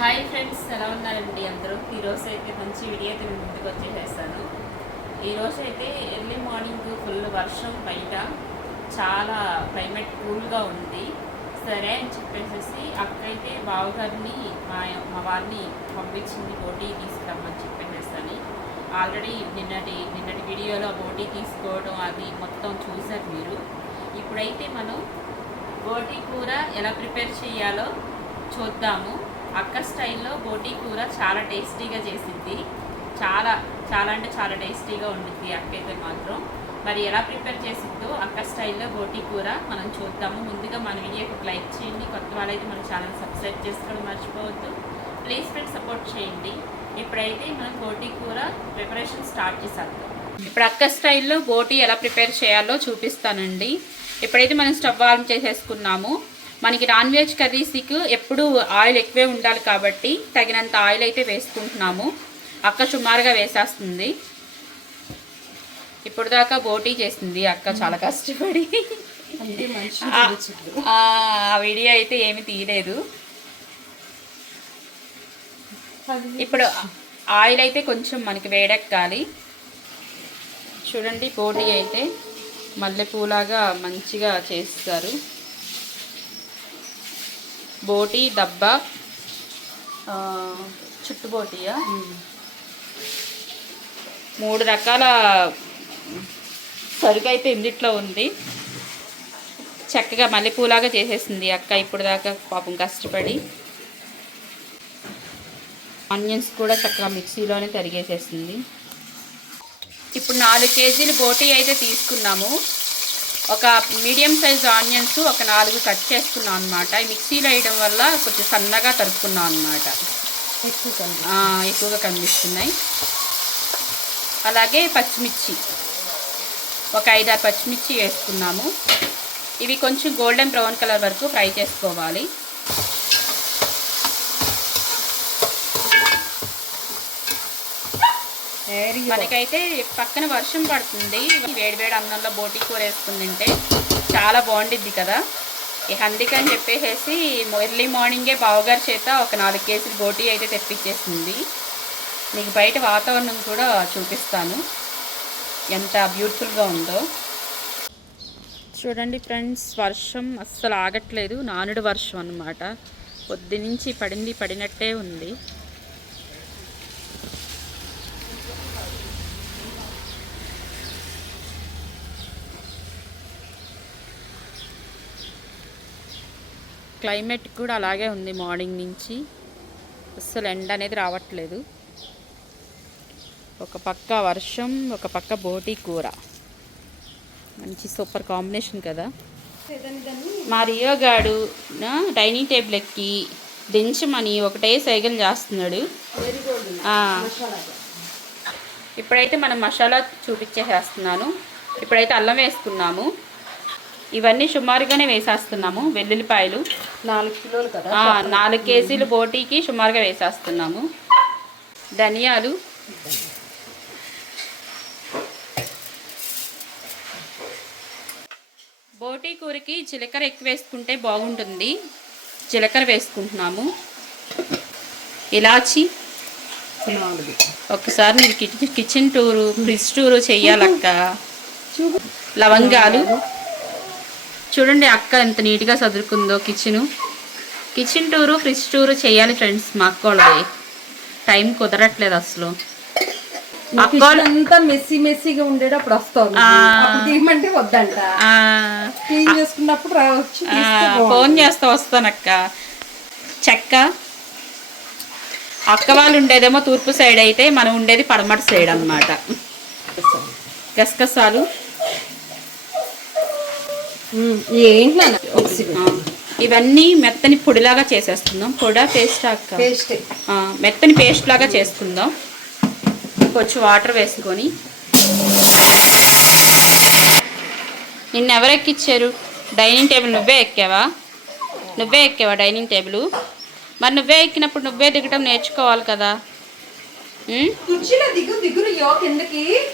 Hi friends ఎలా ఉన్నారండి అందరూ? ఈరోజు అయితే మంచి వీడియో అయితే నేను ముందుకు వచ్చేసేస్తాను. ఈరోజు అయితే ఎర్లీ మార్నింగ్ ఫుల్ వర్షం బయట చాలా క్లైమేట్ కూల్గా ఉంది. సరే అని చెప్పేసి అక్కడైతే అయితే బావగారిని మా మా వారిని పంపించింది బోటీ తీసుకురమ్మని చెప్పేసేస్తాను ఆల్రెడీ నిన్నటి నిన్నటి వీడియోలో బోటీ తీసుకోవడం అది మొత్తం చూశారు మీరు. ఇప్పుడైతే మనం బోటీ కూర ఎలా ప్రిపేర్ చేయాలో చూద్దాము. అక్క స్టైల్లో బోటీ కూర చాలా టేస్టీగా చేసింది చాలా చాలా అంటే చాలా టేస్టీగా ఉంటుంది అక్క అయితే మాత్రం. మరి ఎలా ప్రిపేర్ చేసిందో అక్క స్టైల్లో బోటీ కూర మనం చూద్దాము. ముందుగా మన వీడియోకి ఒక లైక్ చేయండి. కొత్త వాళ్ళైతే మన ఛానల్ సబ్స్క్రైబ్ చేసుకోవడం మర్చిపోవద్దు. ప్లీజ్ ఫ్రెండ్స్ సపోర్ట్ చేయండి. ఇప్పుడైతే మనం బోటీ కూర ప్రిపరేషన్ స్టార్ట్ చేసేద్దాం ఇప్పుడు అక్క స్టైల్లో బోటీ ఎలా ప్రిపేర్ చేయాలో చూపిస్తానండి. ఇప్పుడైతే మనం స్టవ్ ఆన్ చేసేసుకున్నాము. మనకి నాన్ వెజ్ కర్రీస్కి ఎప్పుడు ఆయిల్ ఎక్కువే ఉండాలి కాబట్టి తగినంత ఆయిల్ అయితే వేసుకుంటున్నాము. అక్క సుమారుగా వేసేస్తుంది. ఇప్పుడు దాకా బోటీ చేసింది అక్క చాలా కష్టపడి. ఆ ఆ వీడియో అయితే ఏమి తీయలేదు. ఇప్పుడు ఆయిల్ అయితే కొంచెం మనకి వేడెక్కాలి. చూడండి బోటీ అయితే మల్లెపూలాగా మంచిగా చేస్తారు. బోటీ డబ్బా ఆ, చుట్టు బోటీయా? మూడు రకాల సరుకు అయితే ఇందిట్లో ఉంది. చక్కగా మల్లెపూలాగా చేసేసింది అక్క ఇప్పుడు దాకా పాపం కష్టపడి. ఆనియన్స్ కూడా చక్కగా మిక్సీలోనే తరిగేసేసింది. ఇప్పుడు నాలుగు కేజీలు బోటీ అయితే తీసుకున్నాము. ఒక మీడియం సైజ్ ఆనియన్స్ ఒక నాలుగు కట్ చేసుకున్నాం అనమాట మిక్సీలో వేయడం వల్ల కొంచెం సన్నగా తరుపుకున్నాం అనమాట ఎక్కువగా కనిపిస్తున్నాయి. అలాగే పచ్చిమిర్చి. ఒక ఐదారు పచ్చిమిర్చి వేసుకున్నాము. ఇవి కొంచెం గోల్డెన్ బ్రౌన్ కలర్ వరకు ఫ్రై చేసుకోవాలి. మనకైతే పక్కన వర్షం పడుతుంది. వేడి వేడి అన్నంలో బోటీ కూర వేసుకుని తింటే చాలా బాగుండిద్ది కదా. ఇక అందుకని చెప్పేసి ఎర్లీ మార్నింగే బావగారి చేత ఒక నాలుగు కేజీలు బోటీ అయితే తెప్పించేసింది. మీకు బయట వాతావరణం కూడా చూపిస్తాను. ఎంత బ్యూటిఫుల్గా ఉందో. చూడండి ఫ్రెండ్స్ వర్షం అస్సలు ఆగట్లేదు. నానుడు వర్షం అన్నమాట. పొద్దునుంచి పడింది పడినట్టే ఉంది. క్లైమేట్ కూడా అలాగే ఉంది మార్నింగ్ నుంచి. అస్సలు ఎండ అనేది రావట్లేదు. ఒక పక్క వర్షం ఒక పక్క బోటీ కూర. మంచి సూపర్ కాంబినేషన్ కదా. మా రియో గాడు నా డైనింగ్ టేబుల్ ఎక్కి దించమని ఒకటే సైకిల్ చేస్తున్నాడు. ఇప్పుడైతే మనం మసాలా చూపించేసేస్తున్నాను. ఇప్పుడైతే అల్లం వేసుకున్నాము. ఇవన్నీ సుమారుగానే వేసేస్తున్నాము వెల్లుల్లిపాయలు. నాలుగు కిలోలు కదా? నాలుగు కేజీలు బోటీకి సుమారుగా వేసేస్తున్నాము. ధనియాలు. బోటీ కూరకి జీలకర్ర ఎక్కువ వేసుకుంటే బాగుంటుంది. జీలకర్ర వేసుకుంటున్నాము. ఇలాచి. ఒకసారి మీరు కిచెన్ టూరు ఫ్రిడ్జ్ టూరు చెయ్యాలక్క. లవంగాలు. చూడండి అక్క ఎంత నీట్గా చదువుకుందో kitchen kitchen tour fridge tour చేయాలి ఫ్రెండ్స్ మా అక్కోళ్ళది టైం కుదరట్లేదు అసలు. అంతా మెస్సీ మెస్సీగా ఉండేటప్పుడు తీయమంటే వద్దంట. క్లీన్ చేసుకున్నప్పుడు రావచ్చు ఫోన్. చేస్తా వస్తానక్క చెక్క. అక్క వాళ్ళు ఉండేదేమో తూర్పు సైడ్ అయితే మనం ఉండేది పడమటి సైడ్ అన్నమాట. గసగసాలు. ఇవన్నీ మెత్తని పొడిలాగా చేసేస్తున్నాం. పొడా పేస్ట్ పేస్ట్. మెత్తని పేస్ట్ లాగా చేసుకుందాం. కొంచెం వాటర్ వేసుకొని. నిన్న ఎవరు ఎక్కిచ్చారు? డైనింగ్ టేబుల్ నువ్వే ఎక్కావా? నువ్వే ఎక్కావా డైనింగ్ టేబుల్? మరి నువ్వే ఎక్కినప్పుడు నువ్వే దిగటం నేర్చుకోవాలి కదా.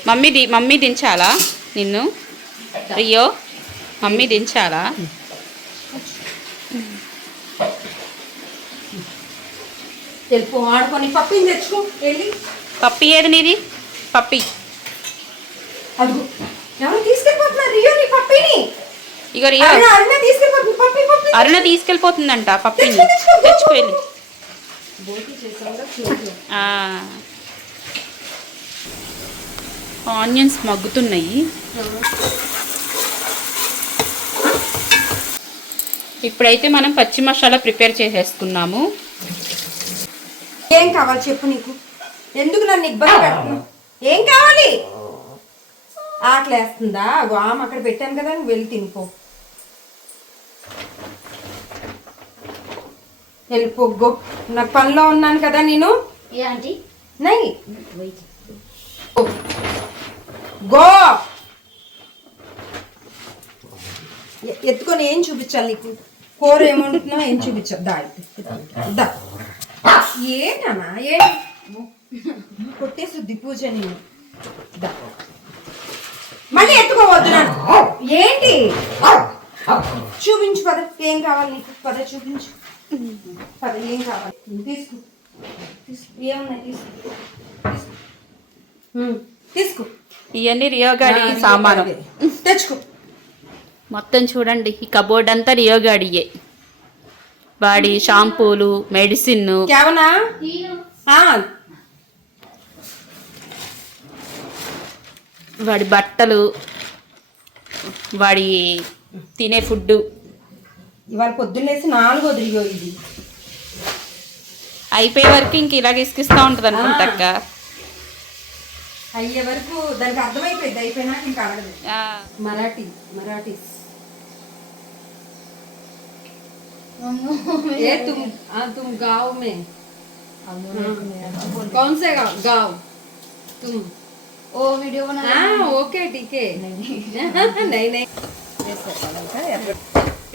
మమ్మీ మమ్మీ దించాలా నిన్ను? రియో? మమ్మీ దించాలా? వెళ్ళిపో ఆడుకొని పప్పిని తెచ్చుకో వెళ్ళి. పప్పి ఏది నీది? పప్పి. అదిగో. ఎవరు తీసుకెళ్ళిపోతున్నారు? రియో నీ పప్పిని. ఇగో రియో. అరుణ తీసుకెళ్ళిపోతుంది. పప్పి పప్పి. అరుణ తీసుకెళ్ళిపోతుందంట పప్పిని. తెచ్చుకో, వెళ్ళి. ఆనియన్స్ మగ్గుతున్నాయి. ఇప్పుడైతే మనం పచ్చి మసాలా ప్రిపేర్ చేసేసుకున్నాము ఏం కావాలి చెప్పు నీకు? ఎందుకు నన్ను ఇబ్బంది పెడుతున్నావు? ఏం కావాలి? ఆకలేస్తుందా? అగో ఆమె అక్కడ పెట్టాను కదా నువ్వు వెళ్ళి తినిపో. వెళ్ళిపోగో నాకు పనిలో ఉన్నాను కదా నేను. ఏ ఆంటీ? నై. గో. ఎత్తుకొని ఏం చూపించాలి నీకు? కూర ఏం వండుతున్నావు ఏం చూపించాలి? దా ఏంటన్నా ఏ? కొట్టేసుద్ది పూజ నేను. దా. మళ్ళీ ఎత్తుకోవద్దు నన్ను. ఏంటి? చూపించు పద. ఏం కావాలి నీకు? పద చూపించు. పద ఏం కావాలి? తీసుకో. తీసుకో. ఇవన్నీ రియో గాడి సామాను. తెచ్చుకో. మొత్తం చూడండి. ఈ కబోర్డ్ అంతా రియో గాడియే వాడి షాంపూలు మెడిసిన్ కేవనా? వాడి బట్టలు వాడి తినే ఫుడ్ ఇవాళ పొద్దున్నేసి నాలుగో దిగో ఇది. అయిపోయే వరకు ఇంక ఇలాగ ఇసుకిస్తూ ఉంటుంది అనుకుంటా అయ్యే వరకు దానికి అర్థమైపోయింది. అయిపోయినాక ఇంకా అడగదు మరాఠీ మరాఠీస్ ఏ तुम हाँ तुम गांव में कौन से गांव गांव तुम ओ वीडियो बना हाँ ओके ठीक है नहीं नहीं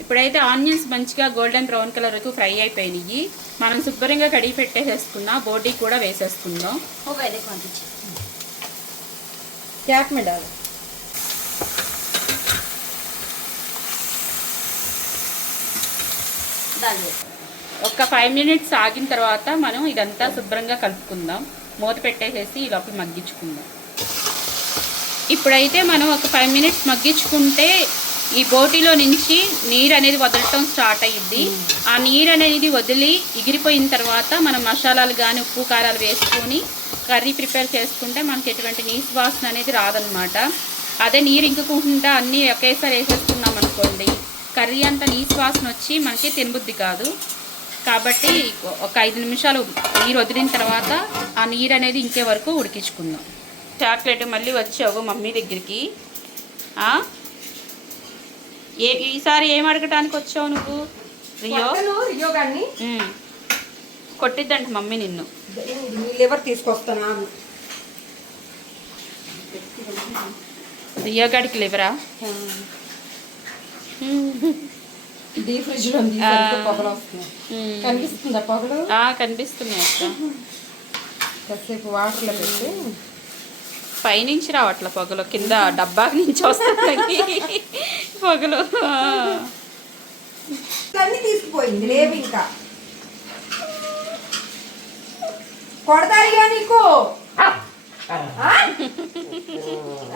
ఇప్పుడైతే ఆనియన్స్ మంచిగా గోల్డెన్ బ్రౌన్ కలర్ వరకు ఫ్రై అయిపోయినాయి మనం శుభ్రంగా కడిగి పెట్టేసేసుకున్నా బోటీ కూడా వేసేసుకుందాం हो गए ఒక ఫైవ్ మినిట్స్ ఆగిన తర్వాత మనం ఇదంతా శుభ్రంగా కలుపుకుందాం. మూత పెట్టేసేసి ఈ మగ్గించుకుందాం. ఇప్పుడైతే మనం ఒక ఫైవ్ మినిట్స్ మగ్గించుకుంటే ఈ బోటీలో నుంచి నీరు అనేది వదలటం స్టార్ట్ అయ్యింది ఆ నీరు అనేది వదిలి ఎగిరిపోయిన తర్వాత మనం మసాలాలు కానీ ఉప్పు కారాలు వేసుకొని కర్రీ ప్రిపేర్ చేసుకుంటే మనకి ఎటువంటి నీసు వాసన అనేది రాదనమాట అదే నీరు ఇంకుకుంటా అన్నీ ఒకేసారి వేసేసుకున్నాం అనుకోండి కర్రీ అంతా నీసు వాసన వచ్చి మనకి తినబుద్ధి కాదు. కాబట్టి ఒక ఐదు నిమిషాలు నీరు వదిలిన తర్వాత ఆ నీరు అనేది ఇంకే వరకు ఉడికించుకుందాం. చాక్లెట్ మళ్ళీ వచ్చావు మమ్మీ దగ్గరికి. ఆ? ఏ ఈసారి ఏం అడగటానికి వచ్చావు నువ్వు? రియో? రియో గారిని. కొట్టిద్దంట మమ్మీ నిన్ను. నీ లివర్ తీసుకొస్తానా? రియో గడికి లేవరా? డీ ఫ్రిడ్జ్లో పొగలు వస్తున్నాయి. కనిపిస్తుందా పొగలు? కనిపిస్తున్నాయి అక్క. కాసేపు వాటర్లో పెట్టి. పైనుంచి రావట్ల పొగలు. కింద డబ్బా నుంచి వస్తున్నాయి పొగలు. అన్ని తీసుకుపోయింది లేవు ఇంకా. కొడతాయిగా నీకు? ఆ?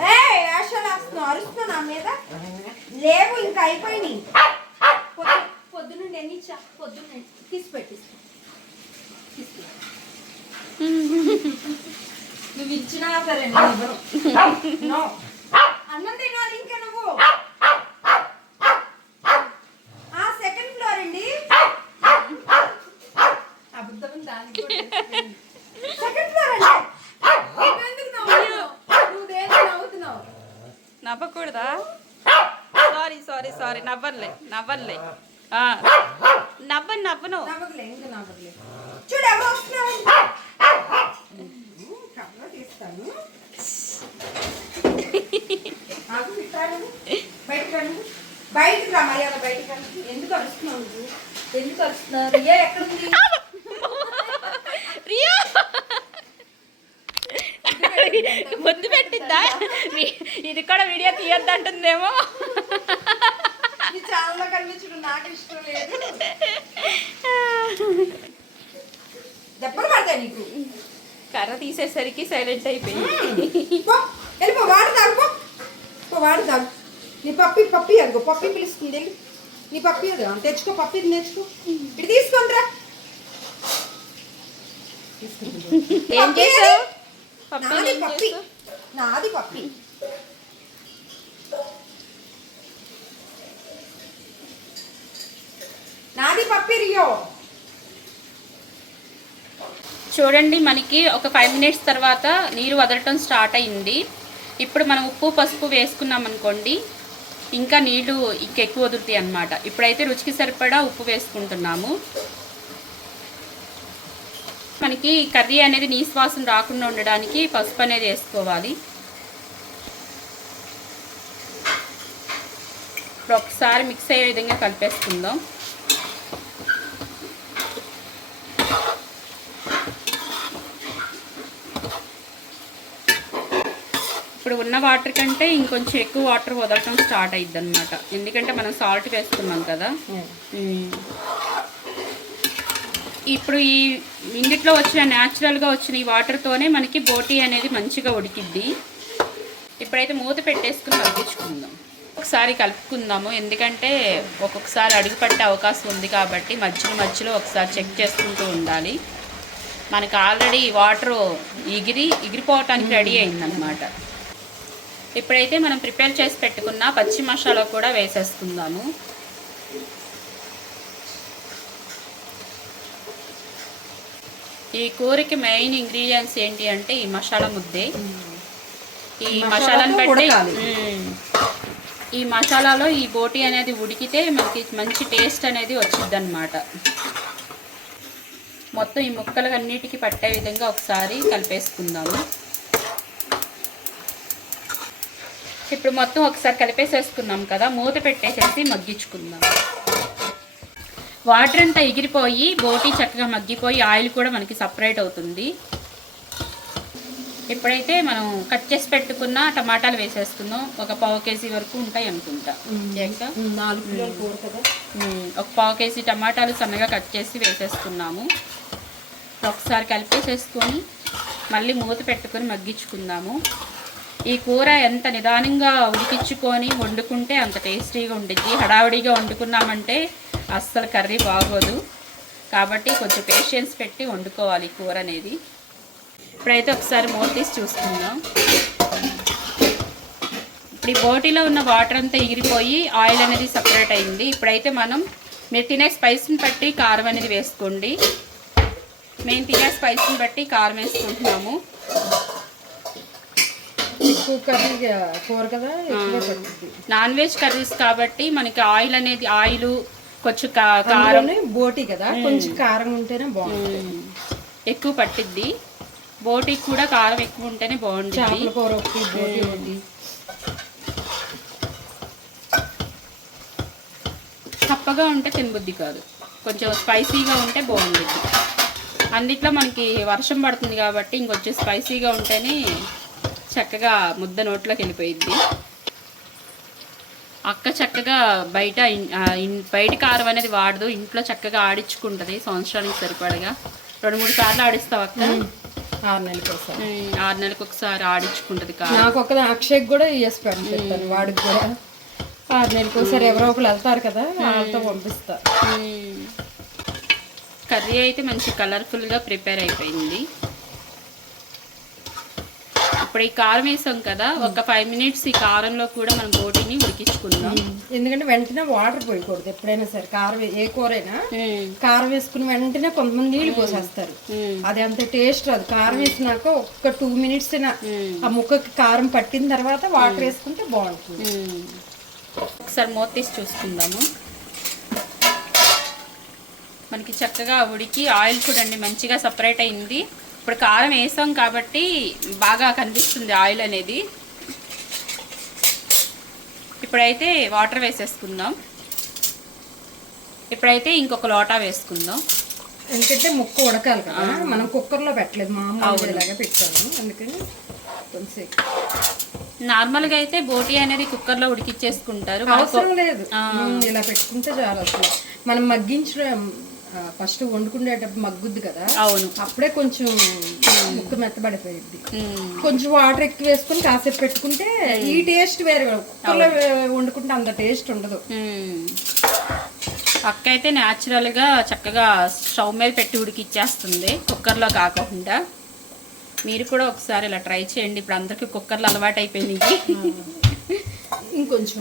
ఏయ్, యాషలు వేస్తున్నావు, అరుస్తున్నావు నా మీద? లేవు ఇంకా అయిపోయినాయి. పొద్దు- పొద్దునుండి ఎన్ని ఇచ్చా? పొద్దున్నే. తీసి నువ్వు ఇచ్చినా సరే. అన్నం తినాలి ఇంకా నువ్వు ఆ సెకండ్ ఫ్లోర్ అండి అబద్ధం దానికి సెకండ్ ఫ్లోర్ అండి నువ్వెందుకు నవ్వుతున్నావు? నువ్వు దేనికి నవ్వుతున్నావు నవ్వకూడదా సారీ సారీ సారీ నవ్వలే నవ్వలే ఆ. నవ్వను నవ్వను నవ్వదులే ఇంకా నవ్వదులే చూడు ఎవరు వస్తున్నారు కవర్ తీస్తాను ఆగు, ఇట్రా నువ్వు. బయటికి రా నువ్వు. బయటికి రా మర్యాద బయటికి రా నువ్వు. ఎందుకు అరుస్తున్నావు నువ్వు? ఎందుకు అరుస్తున్నావు రియా ఎక్కడుంది? రియా! ముద్దు పెట్టిద్దా? ఇది కూడా వీడియో తీయద్దంటుందేమో. ఈ ఛానల్లో కనిపించడం నాకు ఇష్టం లేదు. దెబ్బలు పడతాయి నీకు. కర్ర తీసేసరికి సైలెంట్ అయిపోయింది. పో వెళ్ళిపో వాడు తాగు పో. వాడు తాగు. నీ పప్పి పప్పి అదిగో పప్పి పిలుస్తుంది వెళ్ళి. నీ పప్పి అది తెచ్చుకో పప్పి తెచ్చుకో ఇటు తీసుకుంట్రా ఏం చేసావు? నాది పప్పి? నాది పప్పి. చూడండి మనకి ఒక ఫైవ్ మినిట్స్ తర్వాత నీరు వదలటం స్టార్ట్ అయింది. ఇప్పుడు మనం ఉప్పు పసుపు వేసుకున్నాం అనుకోండి ఇంకా నీళ్ళు ఇంకా ఎక్కువ వదులుతాయి అన్నమాట. ఇప్పుడైతే రుచికి సరిపడా ఉప్పు వేసుకుంటున్నాము. మనకి కర్రీ అనేది నీశ్వాసం రాకుండా ఉండడానికి పసుపు అనేది వేసుకోవాలి. ఇప్పుడు ఒకసారి మిక్స్ అయ్యే విధంగా కలిపేసుకుందాం. ఇప్పుడు ఉన్న వాటర్ కంటే ఇంకొంచెం ఎక్కువ వాటర్ వదలటం స్టార్ట్ అయ్యిద్ది అనమాట ఎందుకంటే మనం సాల్ట్ వేసుకున్నాం కదా. ఇప్పుడు ఈ ఇంగిట్లో వచ్చిన న్యాచురల్గా వచ్చిన ఈ వాటర్తోనే మనకి బోటీ అనేది మంచిగా ఉడికిద్ది. ఇప్పుడైతే మూత పెట్టేసుకుని మగ్గించుకుందాం. ఒకసారి కలుపుకుందాము. ఎందుకంటే ఒక్కొక్కసారి అడుగు పట్టే అవకాశం ఉంది కాబట్టి మధ్యలో మధ్యలో ఒకసారి చెక్ చేసుకుంటూ ఉండాలి. మనకి ఆల్రెడీ వాటర్ ఎగిరి ఎగిరిపోవటానికి రెడీ అయిందనమాట ఇప్పుడైతే మనం ప్రిపేర్ చేసి పెట్టుకున్న పచ్చి మసాలా కూడా వేసేసుకుందాము ఈ కూరకి మెయిన్ ఇంగ్రీడియంట్స్ ఏంటి అంటే ఈ మసాలా ముద్దే ఈ మసాలాను బట్టి. మ్మ్. ఈ మసాలాలో ఈ బోటి అనేది ఉడికితే మనకి మంచి టేస్ట్ అనేది వచ్చింది అనమాట మొత్తం ఈ ముక్కలు అన్నిటికీ పట్టే విధంగా ఒకసారి కలిపేసుకుందాము ఇప్పుడు మొత్తం ఒకసారి కలిపేసేసుకున్నాం కదా మూత పెట్టేసేసి మగ్గించుకుందాం. వాటర్ అంతా ఎగిరిపోయి బోటి చక్కగా మగ్గిపోయి ఆయిల్ కూడా మనకి సపరేట్ అవుతుంది. ఇప్పుడైతే మనం కట్ చేసి పెట్టుకున్న టమాటాలు వేసేసుకుందాం. ఒక పావు కేజీ వరకు ఉంటాయి అనుకుంటా. ఒక పావు కేజీ టమాటాలు సన్నగా కట్ చేసి వేసేసుకున్నాము. ఒకసారి కలిపేసేసుకొని మళ్ళీ మూత పెట్టుకొని మగ్గించుకుందాము. ఈ కూర ఎంత నిదానంగా ఉడికించుకొని వండుకుంటే అంత టేస్టీగా ఉండిద్ది. హడావిడిగా వండుకున్నామంటే అస్సలు కర్రీ బాగోదు. కాబట్టి కొంచెం పేషెన్స్ పెట్టి వండుకోవాలి కూర అనేది. ఇప్పుడైతే ఒకసారి మూత తీసి చూసుకుందాం. ఇప్పుడు ఈ బోటీలో ఉన్న వాటర్ అంతా ఎగిరిపోయి ఆయిల్ అనేది సపరేట్ అయింది. ఇప్పుడైతే మనం మీరు తినే స్పైస్ని బట్టి కారం అనేది వేసుకోండి. మేము తినే స్పైస్ని బట్టి కారం వేసుకుంటున్నాము. నాన్ వెజ్ కర్రీస్ కాబట్టి మనకి ఆయిల్ అనేది ఆయిల్ కొంచెం కారం. బోటి కదా? కొంచెం కారం ఉంటేనే బాగుంటుంది. ఎక్కువ పట్టిద్ది. బోటీకి కూడా కారం ఎక్కువ ఉంటేనే బాగుంటుంది. కూర ఒకటి బోటి ఒకటి. చప్పగా ఉంటే తినబుద్ధి కాదు. కొంచెం స్పైసీగా ఉంటే బాగుంటుంది. అందుట్లో మనకి వర్షం పడుతుంది కాబట్టి ఇంకొంచెం స్పైసీగా ఉంటేనే చక్కగా ముద్ద నోట్లోకి వెళ్ళిపోయిద్ది అక్క చక్కగా బయట బయట కారం అనేది వాడదు ఇంట్లో చక్కగా ఆడించుకుంటుంది సంవత్సరానికి సరిపడగా. రెండు మూడు సార్లు ఆడిస్తావు అక్క? ఆరు నెలలకి ఒకసారి. ఆరు నెలలకు ఒకసారి ఆడించుకుంటుంది కారం. నాకు ఒక అక్షయ్ కూడా ఇయర్స్ పెడతాను వాడికి కూడా. ఆరు నెలలకి ఒకసారి ఎవరో ఒకరు వెళ్తారు కదా వాళ్ళతో పంపిస్తా. కర్రీ అయితే మంచి కలర్ఫుల్గా ప్రిపేర్ అయిపోయింది. ఇప్పుడు ఈ కారం వేసాం కదా ఒక ఫైవ్ మినిట్స్ ఈ కారంలో కూడా మనం బోటిని ఉడికించుకుందాం. ఎందుకంటే వెంటనే వాటర్ పోయకూడదు ఎప్పుడైనా సరే కారం ఏ కూరైనా. కారం వేసుకుని వెంటనే కొంతమంది నీళ్ళు పోసేస్తారు. అది అంత టేస్ట్ రాదు. కారం వేసినాక ఒక్క టూ మినిట్స్. ఆ ముక్కకి కారం పట్టిన తర్వాత వాటర్ వేసుకుంటే బాగుంటుంది. ఒకసారి మూత తీసి చూసుకుందాము. మనకి చక్కగా ఉడికి ఆయిల్ చూడండి మంచిగా సపరేట్ అయింది. ఇప్పుడు కారం వేసాం కాబట్టి బాగా కనిపిస్తుంది ఆయిల్ అనేది. ఇప్పుడైతే వాటర్ వేసేసుకుందాం. ఇప్పుడైతే ఇంకొక లోటా వేసుకుందాం. ఎందుకంటే ముక్క ఉడకాలి కదా మనం కుక్కర్లో పెట్టలేదు మామూలుగా ఇలాగే పెట్టాము. అందుకని కొంచెం నార్మల్గా అయితే బోటీ అనేది కుక్కర్లో ఉడికిచ్చేసుకుంటారు. అవసరం లేదు. ఇలా పెట్టుకుంటే చాలు అసలు. మనం మగ్గించడం ఫస్ట్ వండుకునేటప్పుడు మగ్గుద్ది కదా అవును. అప్పుడే కొంచెం ముక్క మెత్తబడిపోయింది. కొంచెం వాటర్ ఎక్కువ వేసుకొని కాసేపు పెట్టుకుంటే ఈ టేస్ట్ వేరే కుక్కర్లో వండుకుంటే అంత టేస్ట్ ఉండదు. అక్క అయితే న్యాచురల్గా చక్కగా స్టవ్ మీద పెట్టి ఉడికిచ్చేస్తుంది కుక్కర్లో కాకుండా. మీరు కూడా ఒకసారి ఇలా ట్రై చేయండి ఇప్పుడు అందరికీ కుక్కర్లు అలవాటు అయిపోయినాయి ఇంకొంచెం.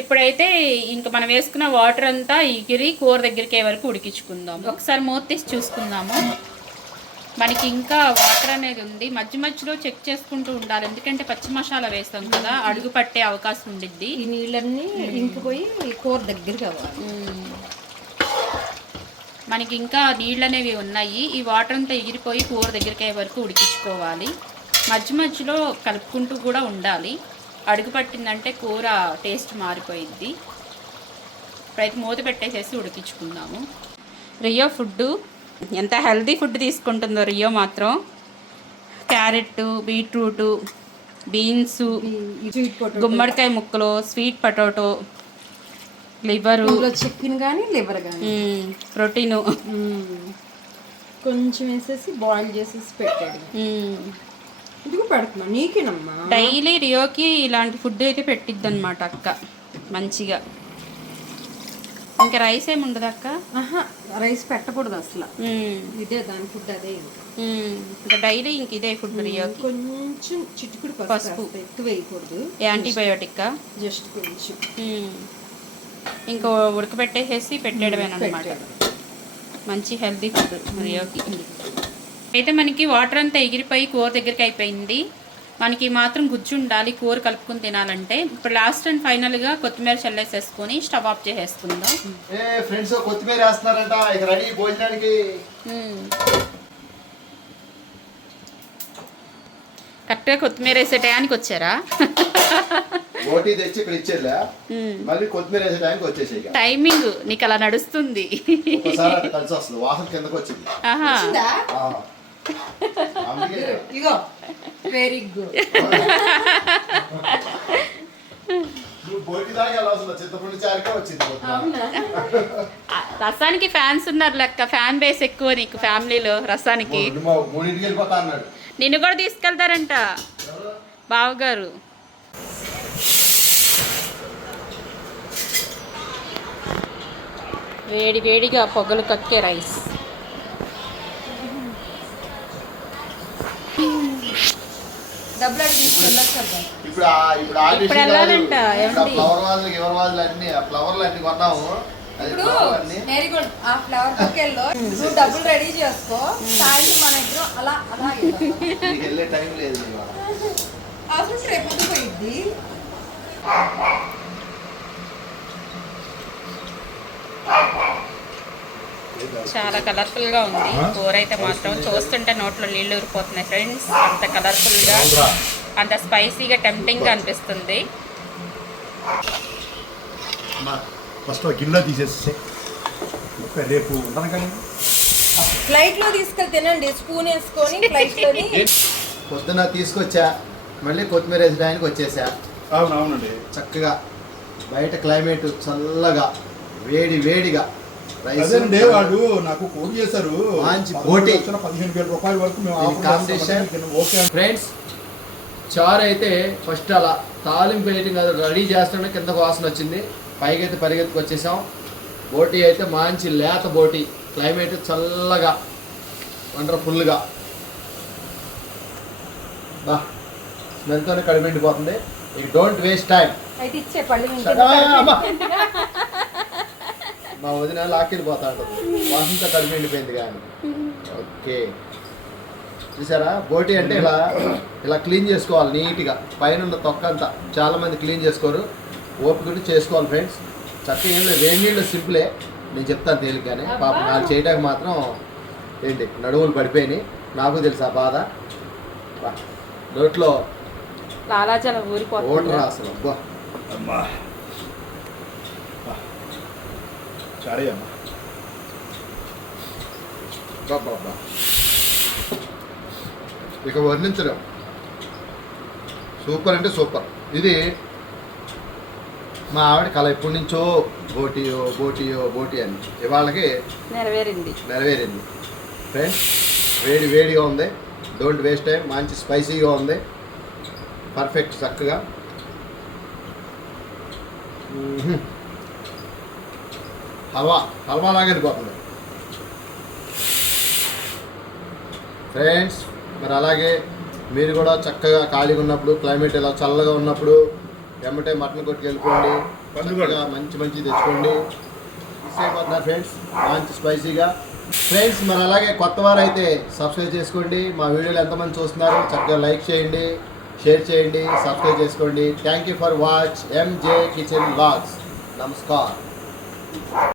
ఇప్పుడైతే ఇంకా మనం వేసుకున్న వాటర్ అంతా ఎగిరి కూర దగ్గరికి వరకు ఉడికించుకుందాం ఒకసారి మూత తీసి చూసుకుందాము. మనకి ఇంకా వాటర్ అనేది ఉంది. మధ్య మధ్యలో చెక్ చేసుకుంటూ ఉండాలి. ఎందుకంటే పచ్చి మసాలా వేస్తాం కదా అడుగు పట్టే అవకాశం ఉండిద్ది. ఈ నీళ్ళన్నీ ఇంకిపోయి కూర దగ్గర కావాలి. మనకి ఇంకా నీళ్ళు అనేవి ఉన్నాయి. ఈ వాటర్ అంతా ఎగిరిపోయి కూర దగ్గరికి అయ్యే వరకు ఉడికించుకోవాలి. మధ్య మధ్యలో కలుపుకుంటూ కూడా ఉండాలి. అడుగు పట్టిందంటే కూర టేస్ట్ మారిపోయిద్ది. ఇప్పుడైతే మూత పెట్టేసేసి ఉడికించుకుందాము. రియో ఫుడ్ ఎంత హెల్తీ ఫుడ్ తీసుకుంటుందో రియో మాత్రం. క్యారెట్ బీట్రూటు బీన్సు గుమ్మడికాయ ముక్కలు స్వీట్ పొటాటో లివరు. చికెన్ కానీ లివర్ కానీ ప్రోటీను. కొంచెం వేసేసి బాయిల్ చేసేసి పెట్టాడు ఇదిగో పెడుతున్నా నీకేనమ్మా? డైలీ రియోకి ఇలాంటి ఫుడ్ అయితే పెట్టిద్ది అనమాట అక్క. మంచిగా. ఇంకా రైస్ ఏమి ఉండదు అక్క? రైస్ పెట్టకూడదు అసలు. ఇదే దాని ఫుడ్ అదే ఇంకా. డైలీ ఇంక ఇదే ఫుడ్ రియోకి. కొంచెం చిటుకుడు పసుపు. ఎక్కువ వేయకూడదు. యాంటీబయోటిక్ జస్ట్ కొంచెం. ఇంకా ఉడకబెట్టేసేసి పెట్టేయడమేనమాట పెట్టాడు. మంచి హెల్తీ ఫుడ్ రియోకి. అయితే మనకి వాటర్ అంతా ఎగిరిపోయి కూర దగ్గరికి అయిపోయింది. మనకి మాత్రం గుజ్జు ఉండాలి కూర కలుపుకొని తినాలంటే. ఇప్పుడు లాస్ట్ అండ్ ఫైనల్గా కొత్తిమీర చల్లేసేసుకొని స్టవ్ ఆఫ్ చేసేసుకుందాం. ఏ ఫ్రెండ్స్ కొత్తిమీర వేస్తున్నారంట. ఇక రెడీ భోజనానికి. మ్మ్. కరెక్ట్గా కొత్తిమీర వేసే టయానికి వచ్చారా? ఓటీ తెచ్చి ఇక్కడ ఇచ్చేలా మ్మ్. మళ్ళీ కొత్తిమీర వేసే టైంకి వచ్చేసి ఇక. టైమింగ్ నీకు అలా నడుస్తుంది. కలిసి వస్తుంది. వాసన కిందకు వచ్చింది. ఇగో వెరీ గుడ్ రసానికి ఫ్యాన్స్ ఉన్నారు లెక్క. ఫ్యాన్ బేస్ ఎక్కువ నీకు ఫ్యామిలీలో రసానికి. నిన్ను కూడా తీసుకెళ్తారంట. బావగారు. వేడి వేడిగా పొగలు కక్కే రైస్ డబ్బులు అడిగి తీసుకెళ్ళొచ్చు ఇప్పుడు ఇప్పుడు. వెళ్ళాలంట? ఫ్లవర్ వాజులు గివర్ వాజులు అన్ని ఆ ఫ్లవర్లు అన్ని కొన్నాము ఇప్పుడు వెరీ గుడ్ ఆ ఫ్లవర్ బొకేల్లో నువ్వు డబ్బులు రెడీ చేసుకో. సాయంత్రం మన ఇద్దరం అలా అలా వెళ్ళే టైం లేదు. అవసరం రేపు చాలా కలర్ఫుల్గా ఉంది. కూర అయితే మాత్రం చూస్తుంటే నోట్లో నీళ్ళు ఊరిపోతున్నాయి ఫ్రెండ్స్. అంత కలర్ఫుల్గా అంత స్పైసీగా టెంప్టింగ్గా అనిపిస్తుంది. ఫస్ట్ గిన్నె తీసేస్తే రేపు తీసుకెళ్ళి తినండి. స్పూన్ వేసుకొని పొద్దున తీసుకొచ్చా మళ్ళీ కొత్తిమీర వేసే టైంకి వచ్చేసా. అవును అవునండి. చక్కగా బయట క్లైమేట్ చల్లగా వేడి వేడిగా. అదేనండి వాళ్ళు నాకు కోడ్ చేశారు. మంచి. లక్షల పదిహేను వేల రూపాయల వరకు మేము ఫ్రెండ్స్ చారు అయితే ఫస్ట్ అలా తాలింపు వేయటం కాదు రెడీ చేస్తుంటే కిందకు వాసన వచ్చింది. పైకి అయితే పరిగెత్తుకు వచ్చేసాం. బోటీ అయితే మంచి లేత బోటీ క్లైమేట్ చల్లగా వండర్ఫుల్గా. బా స్మెల్తోనే కడిపెండిపోతుంది ఇక డోంట్ వేస్ట్ టైం అయితే ఇచ్చే పళ్ళు మా వదిన లాక్కెళ్ళిపోతా ఉంటుంది వాసనతో కడిపెండిపోయింది కానీ ఓకే. చూసారా? బోటి అంటే ఇలా ఇలా క్లీన్ చేసుకోవాలి నీట్గా. పైన ఉన్న తొక్క అంతా చాలా మంది క్లీన్ చేసుకోరు. ఓపిక చేసుకోవాలి ఫ్రెండ్స్. చక్కగా ఏం లేదు. వేడి నీళ్ళు సింపులే. నేను చెప్తాను తేలిగ్గానే. పాపం నాకు చేయడానికి మాత్రం ఏంటి నడువులు పడిపోయినాయి. నాకు తెలుసు ఆ బాధ? బా, నోట్లో ఓటరా అసలు. అబ్బా! అమ్మా చాడే అమ్మా అబ్బా ఇక వర్ణించలేం సూపర్ అంటే సూపర్. ఇది మా ఆవిడ కళ ఎప్పటి నుంచో బోటియో బోటియో బోటి అని. ఇవాళకి నెరవేరింది. నెరవేరింది. ఫ్రెండ్స్ వేడి వేడిగా ఉంది. డోంట్ వేస్ట్ టైం మంచి స్పైసీగా ఉంది. పర్ఫెక్ట్ చక్కగా. హల్వా హల్వా లాగా వెళ్ళిపోతుంది ఫ్రెండ్స్ మరి అలాగే మీరు కూడా చక్కగా ఖాళీగా ఉన్నప్పుడు క్లైమేట్ ఇలా చల్లగా ఉన్నప్పుడు ఎమ్మటే మటన్ కొట్టుకు వెళ్ళిపోండి. చక్కగా మంచి మంచి తెచ్చుకోండి. మిస్ అయిపోతున్నారు ఫ్రెండ్స్ మంచి స్పైసీగా ఫ్రెండ్స్ మరి అలాగే కొత్త వారు అయితే సబ్స్క్రైబ్ చేసుకోండి. మా వీడియోలు ఎంతమంది చూస్తున్నారు చక్కగా లైక్ చేయండి షేర్ చేయండి సబ్స్క్రైబ్ చేసుకోండి. Thank you for watch MJ kitchen blogs namaskar